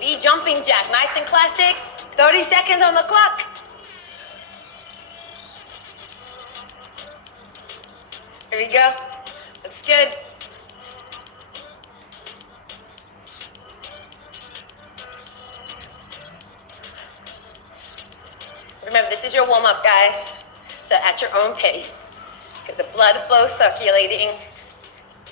The jumping jack, nice and classic. 30 seconds on the clock. Here we go. Looks good. Remember, this is your warm-up, guys. So at your own pace. Get the blood flow circulating.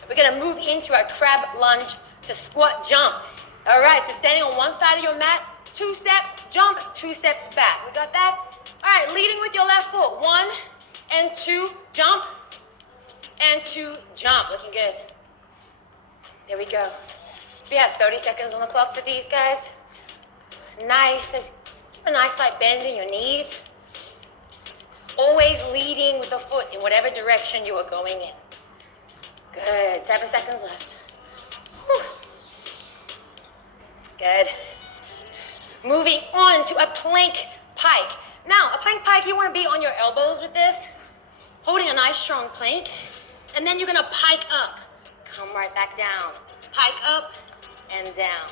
We're gonna move into our crab lunge to squat jump. All right, so standing on one side of your mat, 2-step jump, 2 steps back. We got that? All right, leading with your left foot. 1 and 2, jump, and 2, jump. Looking good. There we go. We have 30 seconds on the clock for these guys. Nice. Keep a nice light bend in your knees. Always leading with the foot in whatever direction you are going in. Good. 7 seconds left. Whew. Good. Moving on to a plank pike. Now, a plank pike, you want to be on your elbows with this, holding a nice strong plank, and then you're going to pike up. Come right back down. Pike up and down.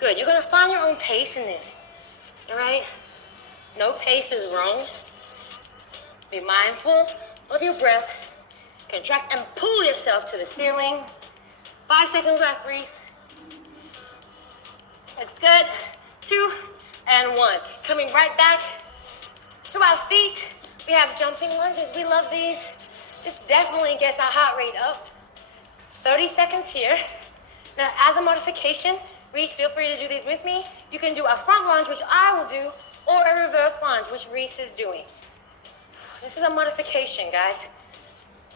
Good. You're going to find your own pace in this. All right? No pace is wrong. Be mindful of your breath. Contract and pull yourself to the ceiling. 5 seconds left, Reese. Looks good. 2 and 1. Coming right back to our feet. We have jumping lunges. We love these. This definitely gets our heart rate up. 30 seconds here. Now, as a modification, Reese, feel free to do these with me. You can do a front lunge, which I will do, or a reverse lunge, which Reese is doing. This is a modification, guys.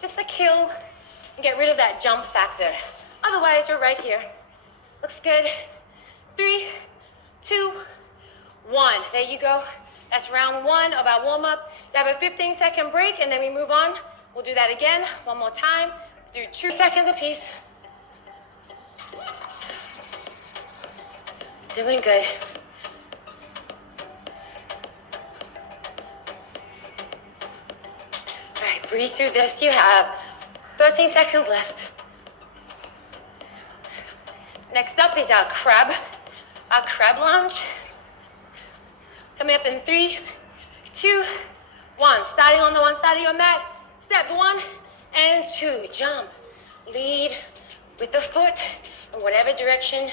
Just to kill and get rid of that jump factor. Otherwise, you're right here. Looks good. 3, 2, 1. There you go. That's round 1 of our warm-up. You have a 15-second break, and then we move on. We'll do that again. One more time. Do 2 seconds apiece. Doing good. All right, breathe through this. You have 13 seconds left. Next up is our crab lunge. Coming up in 3, 2, 1. Starting on the one side of your mat. Step 1 and 2. Jump. Lead with the foot in whatever direction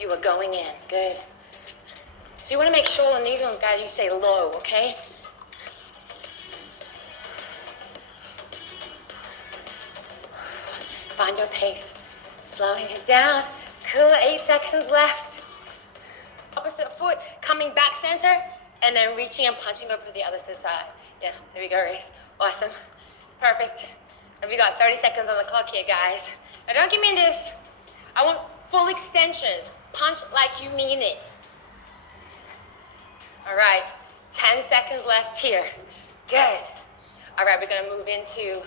you are going in. Good. So you want to make sure on these ones, guys, you say low, okay? Find your pace. Slowing it down. Cool. 8 seconds left. Opposite foot coming back center and then reaching and punching over the other side. Yeah, there we go, Reese. Awesome. Perfect. And we got 30 seconds on the clock here, guys. Now don't give me this. I want full extension. Punch like you mean it. All right. 10 seconds left here. Good. All right, we're going to move into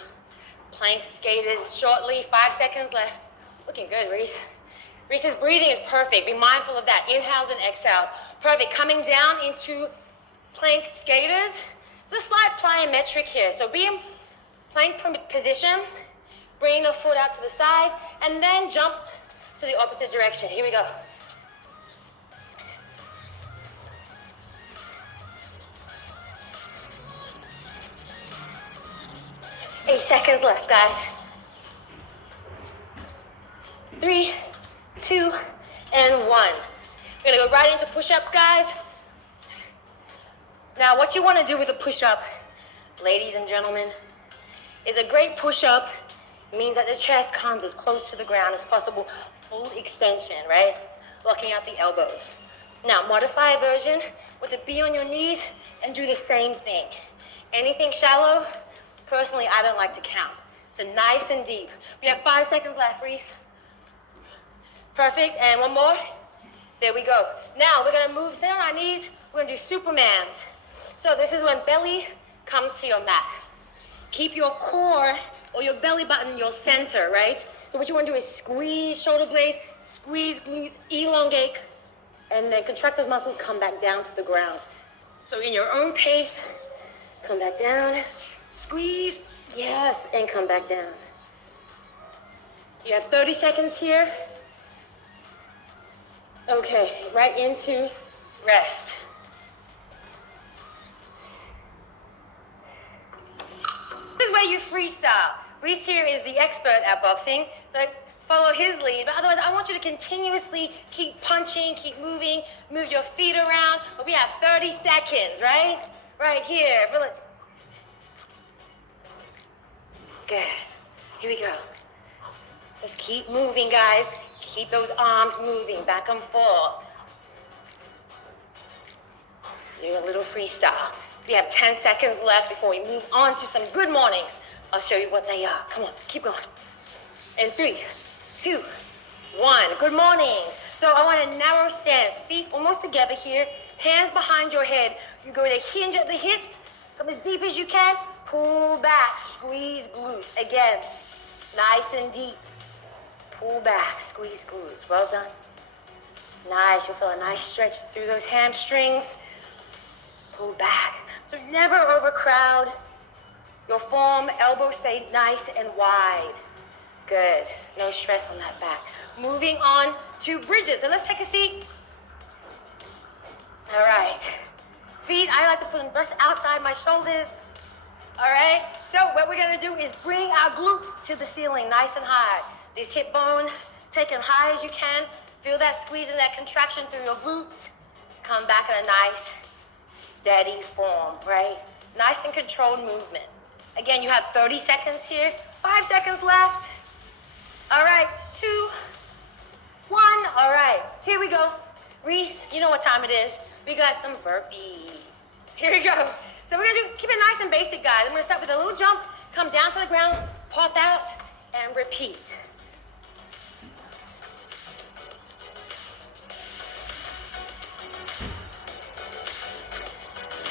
plank skaters shortly. 5 seconds left. Looking good, Reese. Reese's breathing is perfect. Be mindful of that. Inhales and exhales. Perfect. Coming down into plank skaters. There's a slight plyometric here. So be in plank position. Bring the foot out to the side. And then jump to the opposite direction. Here we go. Eight seconds left, guys. 3, 2, and 1. We're gonna go right into push-ups, guys. Now, what you wanna do with a push-up, ladies and gentlemen, is a great push-up means that the chest comes as close to the ground as possible. Full extension, right? Locking out the elbows. Now, modify version with to be on your knees and do the same thing. Anything shallow, personally, I don't like to count. So nice and deep. We have 5 seconds left, Reese. Perfect, and one more. There we go. Now, we're gonna move, stay on our knees. We're gonna do Supermans. So this is when belly comes to your mat. Keep your core or your belly button your center, right? So what you wanna do is squeeze shoulder blades, squeeze glutes, elongate, and then contract those muscles, come back down to the ground. So in your own pace, come back down, squeeze, yes, and come back down. You have 30 seconds here. Okay, right into rest. This is where you freestyle. Reese here is the expert at boxing, so follow his lead. But otherwise, I want you to continuously keep punching, keep moving, move your feet around. But we have 30 seconds, right? Right here. Good. Here we go. Let's keep moving, guys. Keep those arms moving back and forth. Let's do a little freestyle. We have 10 seconds left before we move on to some good mornings. I'll show you what they are. Come on, keep going. In 3, 2, 1. Good morning. So I want a narrow stance. Feet almost together here. Hands behind your head. You're going to hinge at the hips. Come as deep as you can. Pull back. Squeeze glutes. Again, nice and deep. Pull back. Squeeze glutes. Well done. Nice. You'll feel a nice stretch through those hamstrings. Pull back. So never overcrowd. Your form, elbows stay nice and wide. Good. No stress on that back. Moving on to bridges. So let's take a seat. All right. Feet, I like to put them just outside my shoulders. All right. So what we're going to do is bring our glutes to the ceiling nice and high. This hip bone, take them high as you can. Feel that squeeze and that contraction through your glutes. Come back in a nice, steady form, right? Nice and controlled movement. Again, you have 30 seconds here. 5 seconds left. All right, 2, 1. All right, here we go. Reese, you know what time it is. We got some burpees. Here we go. So we're gonna keep it nice and basic, guys. I'm gonna start with a little jump, come down to the ground, pop out, and repeat.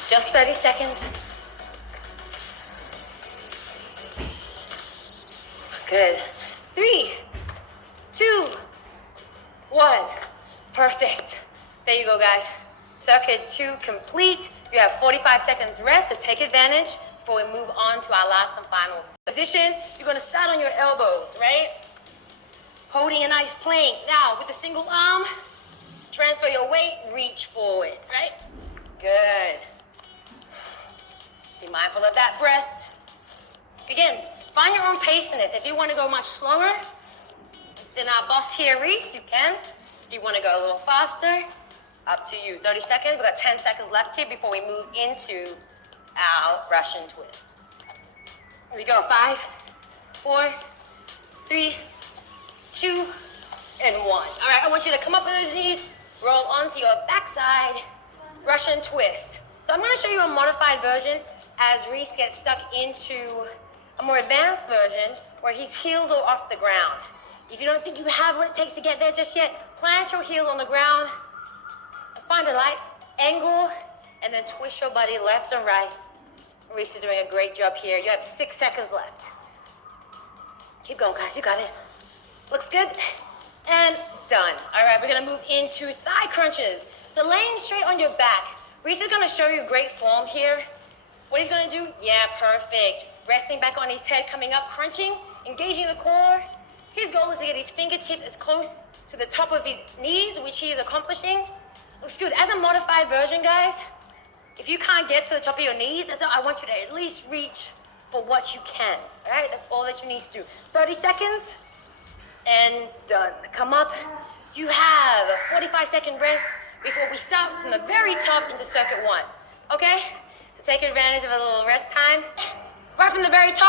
Just 30 seconds. Good. 3, 2, 1. Perfect. There you go, guys. Circuit 2 complete. You have 45 seconds rest, so take advantage before we move on to our last and final position. You're going to start on your elbows, right? Holding a nice plank. Now, with a single arm, transfer your weight, reach forward, right? Good. Be mindful of that breath. Again, find your own pace in this. If you want to go much slower than our boss here, Reese, you can. If you want to go a little faster, up to you. 30 seconds. We've got 10 seconds left here before we move into our Russian twist. Here we go. 5, 4, 3, 2, and 1. All right, I want you to come up on those knees, roll onto your backside, Russian twist. So I'm going to show you a modified version as Reese gets stuck into a more advanced version where his heels are off the ground. If you don't think you have what it takes to get there just yet, plant your heel on the ground, find a light angle, and then twist your body left and right. Reese is doing a great job here. You have 6 seconds left. Keep going, guys. You got it. Looks good. And done. All right, we're going to move into thigh crunches. So laying straight on your back. Reese is going to show you great form here. What he's going to do, yeah, perfect. Resting back on his head, coming up, crunching, engaging the core. His goal is to get his fingertips as close to the top of his knees, which he is accomplishing. Looks good. As a modified version, guys, if you can't get to the top of your knees, I want you to at least reach for what you can, all right? That's all that you need to do. 30 seconds, and done. Come up. You have a 45-second rest before we start from the very top into circuit 1, okay? So take advantage of a little rest time. Right from the very top.